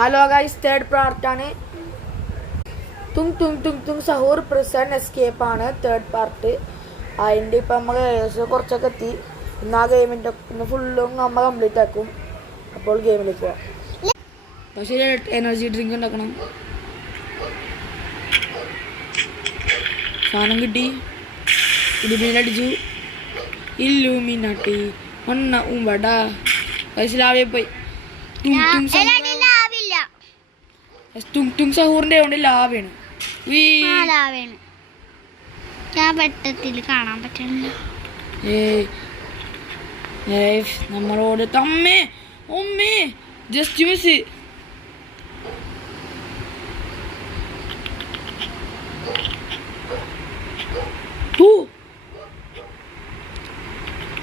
Hello guys, third പാർട്ടാണ്. തുങ് തുങ് തുങ് തുങ് Zahoor prison escape ആണ് third part. അതിൻ്റെ ഇപ്പം നമ്മൾ കുറച്ചൊക്കെ എത്തി. ഇന്ന് ആ ഗെയിമിൻ്റെ ഇന്ന് ഫുള്ളും നമ്മൾ കംപ്ലീറ്റ് ആക്കും. അപ്പോൾ ഗെയിമിലേക്ക് പോവാം. പക്ഷേ എനർജി ഡ്രിങ്ക് ഉണ്ടാക്കണം. സാധനം കിട്ടി, ഇടിമിന്നടിച്ചു. ഇല്ലൂമിനാട്ടി ഒന്ന ഉമ്പടാ ലാവേ പോയി. തുങ് തുങ് സഹൂറിന്റെ കൊണ്ട് ലാവാണ്. കാണാൻ പറ്റില്ല. നമ്മളോട് തമ്മേ ഒമ്മേ ജസ്റ്റ് മിസ്.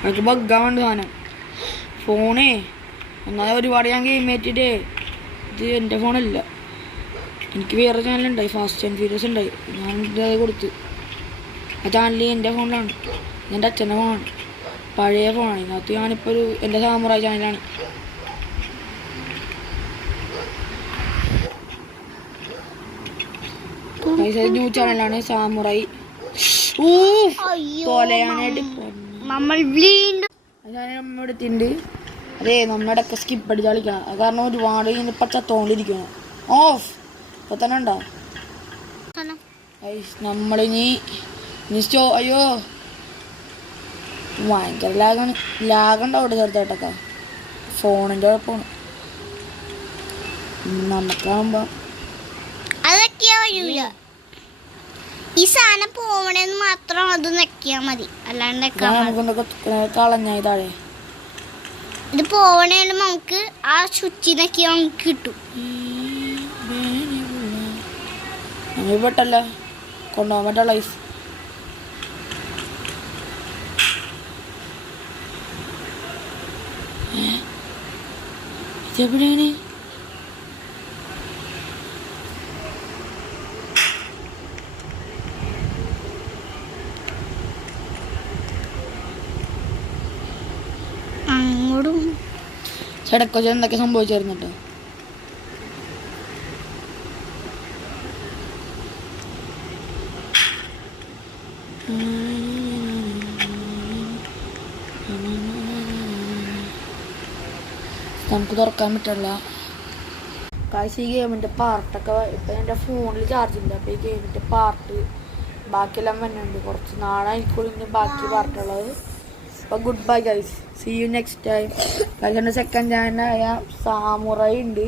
അതൊക്കെ ബഗ്ഗാണ്ട് സാധനം. ഫോണേ ഒന്നാമത് ഒരുപാട് ഞാൻ ഗെയിം ഏറ്റിട്ടേ ഇത് എൻ്റെ ഫോണല്ല. എനിക്ക് വേറെ ചാനലുണ്ടായി, ഫാസ്റ്റ് ആൻഡ് ഫ്യൂരിയസ് ഉണ്ടായി. ഞാൻ ഇത് കൊടുത്ത് ആ ചാനൽ എൻ്റെ ഫോണിലാണ്, എൻ്റെ അച്ഛൻ്റെ ഫോണാണ്, പഴയ ഫോണാണ്. ഇതിനകത്ത് ഞാനിപ്പോൾ എൻ്റെ സാമുറായി ചാനലാണ്. ന്യൂ ചാനലാണ് സാമുറായി. തോലയാനായിട്ട് നമ്മൾ വീണ്ടും നമ്മൾ എടുത്തിട്ടുണ്ട്. അതെ, നമ്മുടെ ഒക്കെ സ്കിപ്പ് അടിച്ച് കളിക്കണം. അത് കാരണം ഒരുപാട് പച്ചത്തോണ്ടിരിക്കണം. ഓഫ് ഇപ്പൊ തന്നെ ഉണ്ടോ നമ്മളിനി അയ്യോ ഭയങ്കര ലാഗുണ്ടാവും അവിടെ ചെറുതായിട്ടൊക്കെ. ഫോണിൻ്റെ കുഴപ്പമാണ്. നമുക്കാകുമ്പോ ഈ സാധനം പോവണേന്ന് മാത്രം അത് നെക്കിയാ മതി, അല്ലാണ്ട് കളഞ്ഞായി താഴെ. ഇത് പോവണേലും നമുക്ക് ആ സ്വിച്ച് നെക്കിയാൽ നമുക്ക് കിട്ടും. പെട്ടല്ല കൊണ്ടുപോകാൻ പറ്റാ ലൈഫ്. ഇതെവിടെയാണ്? അങ്ങോട്ടും ചടക്കൊച്ച എന്തൊക്കെ സംഭവിച്ചായിരുന്നു കേട്ടോ. നമുക്ക് തുറക്കാൻ പറ്റില്ല. കാശ് ഈ ഗെയിമിൻ്റെ പാർട്ടൊക്കെ ഇപ്പം എൻ്റെ ഫോണിൽ ചാർജ് ഉണ്ട്. അപ്പോൾ ഈ ഗെയിമിൻ്റെ പാർട്ട് ബാക്കിയെല്ലാം വരുന്നുണ്ട്. കുറച്ച് നാളായിരിക്കും ഇനി ബാക്കി പാർട്ടുള്ളത്. അപ്പോൾ good bye guys, see you next time. Guys എൻ്റെ സെക്കൻഡ് ചാനലായ സാമുറായി ഉണ്ട്.